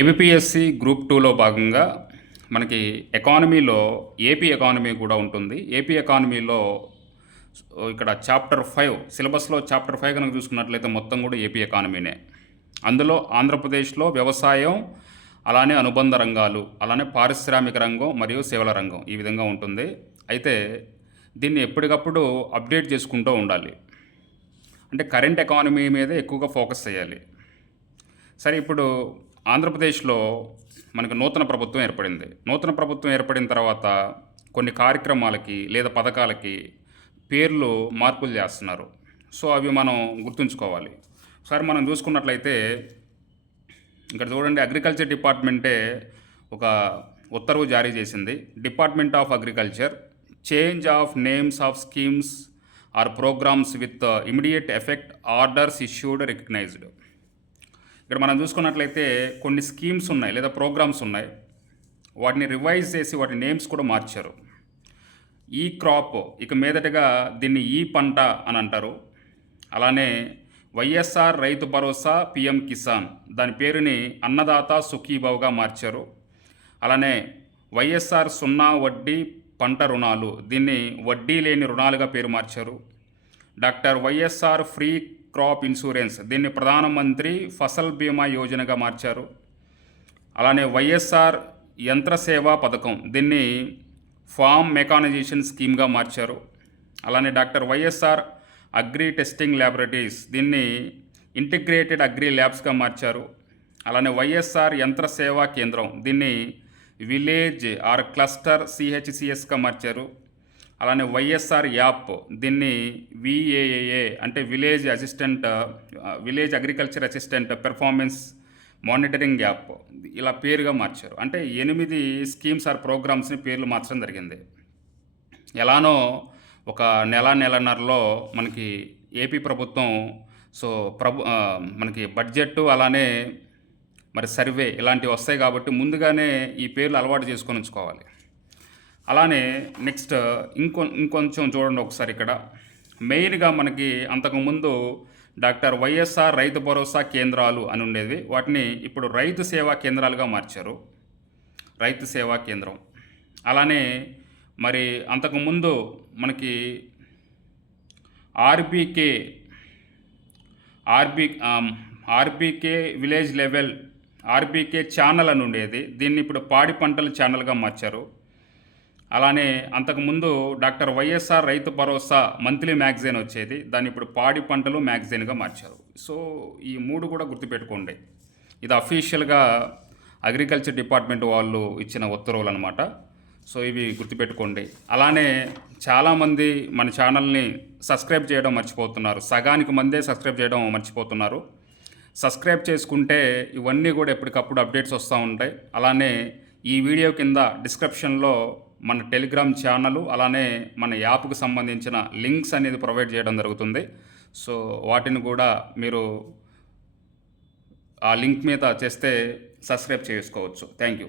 ABPSC group 2లో భాగంగా మనకి ఎకానమీలో ఏపీ ఎకానమీ కూడా ఉంటుంది. ఏపీ ఎకానమీలో ఇక్కడ చాప్టర్ 5 సిలబస్లో చాప్టర్ 5 కనుక చూసుకున్నట్లయితే మొత్తం కూడా ఏపీ ఎకానమీనే. అందులో ఆంధ్రప్రదేశ్లో వ్యవసాయం, అలానే అనుబంధ రంగాలు, అలానే పారిశ్రామిక రంగం మరియు సేవల రంగం ఈ విధంగా ఉంటుంది. అయితే దీన్ని ఎప్పటికప్పుడు అప్డేట్ చేసుకుంటూ ఉండాలి. అంటే కరెంట్ ఎకానమీ మీదే ఎక్కువగా ఫోకస్ చేయాలి. సరే, ఇప్పుడు ఆంధ్రప్రదేశ్లో మనకు నూతన ప్రభుత్వం ఏర్పడింది. నూతన ప్రభుత్వం ఏర్పడిన తర్వాత కొన్ని కార్యక్రమాలకి లేదా పథకాలకి పేర్లు మార్పులు చేస్తున్నారు. సో అవి మనం గుర్తుంచుకోవాలి. సరే, మనం చూసుకున్నట్లయితే ఇక్కడ చూడండి, అగ్రికల్చర్ డిపార్ట్మెంటే ఒక ఉత్తర్వు జారీ చేసింది. Department of agriculture change of names of schemes or programmes with immediate effect orders issued recognised. ఇక్కడ మనం చూసుకున్నట్లయితే కొన్ని స్కీమ్స్ ఉన్నాయి లేదా ప్రోగ్రామ్స్ ఉన్నాయి, వాటిని రివైజ్ చేసి వాటి నేమ్స్ కూడా మార్చారు. ఈ క్రాప్ ఇక మీదటగా దీన్ని ఈ పంట అని అంటారు. అలానే వైఎస్ఆర్ రైతు భరోసా పిఎం కిసాన్ దాని పేరుని అన్నదాత సుఖీభావ్గా మార్చారు. అలానే వైఎస్ఆర్ సున్నా వడ్డీ పంట రుణాలు దీన్ని వడ్డీ లేని రుణాలుగా పేరు మార్చారు. Doctor YSR free crop insurance దీన్ని ప్రధానమంత్రి ఫసల్ బీమా యోజనగా మార్చారు. అలానే వైఎస్ఆర్ యంత్ర సేవా పథకం దీన్ని ఫామ్ మెకానైజేషన్ స్కీమ్గా మార్చారు. అలానే doctor YSR agri testing laboratories దీన్ని ఇంటిగ్రేటెడ్ అగ్రి ల్యాబ్స్గా మార్చారు. అలానే వైఎస్ఆర్ యంత్ర సేవా కేంద్రం దీన్ని విలేజ్ ఆర్ క్లస్టర్ సిహెచ్సిఎస్గా మార్చారు. అలానే వైఎస్ఆర్ యాప్ దీన్ని విఏఏఏ అంటే village agriculture assistant performance monitoring app ఇలా పేరుగా మార్చారు. అంటే 8 స్కీమ్స్ ఆర్ ప్రోగ్రామ్స్ని పేర్లు మార్చడం జరిగింది. ఎలానో ఒక నెలన్నరలో మనకి ఏపీ ప్రభుత్వం మనకి బడ్జెట్ అలానే మరి సర్వే ఇలాంటివి వస్తాయి కాబట్టి ముందుగానే ఈ పేర్లు అలవాటు చేసుకొని ఉంచుకోవాలి. అలానే నెక్స్ట్ ఇంకొంచెం చూడండి ఒకసారి. ఇక్కడ మెయిన్గా మనకి అంతకుముందు డాక్టర్ వైఎస్ఆర్ రైతు భరోసా కేంద్రాలు అని ఉండేవి, వాటిని ఇప్పుడు రైతు సేవా కేంద్రాలుగా మార్చారు. రైతు సేవా కేంద్రం. అలానే మరి అంతకుముందు మనకి RBK village level RBK channel అని ఉండేది, దీన్ని ఇప్పుడు పాడి పంటల ఛానల్గా మార్చారు. అలానే అంతకుముందు doctor YSR Rythu Bharosa monthly magazine వచ్చేది, దాన్ని ఇప్పుడు పాడి పంటలు మ్యాగజైన్గా మార్చారు. సో ఈ 3 కూడా గుర్తుపెట్టుకోండి. ఇది అఫీషియల్గా అగ్రికల్చర్ డిపార్ట్మెంట్ వాళ్ళు ఇచ్చిన ఉత్తర్వులు అనమాట. సో ఇవి గుర్తుపెట్టుకోండి. అలానే చాలామంది మన ఛానల్ని సబ్స్క్రైబ్ చేయడం మర్చిపోతున్నారు. సగానికి మందే సబ్స్క్రైబ్ చేయడం మర్చిపోతున్నారు. సబ్స్క్రైబ్ చేసుకుంటే ఇవన్నీ కూడా ఎప్పటికప్పుడు అప్డేట్స్ వస్తూ ఉంటాయి. అలానే ఈ వీడియో కింద డిస్క్రిప్షన్లో మన టెలిగ్రామ్ ఛానల్ అలానే మన యాప్కు సంబంధించిన లింక్స్ అనేది ప్రొవైడ్ చేయడం జరుగుతుంది. సో వాటిని కూడా మీరు ఆ లింక్ మీద చేస్తే సబ్స్క్రైబ్ చేసుకోవచ్చు. Thank you.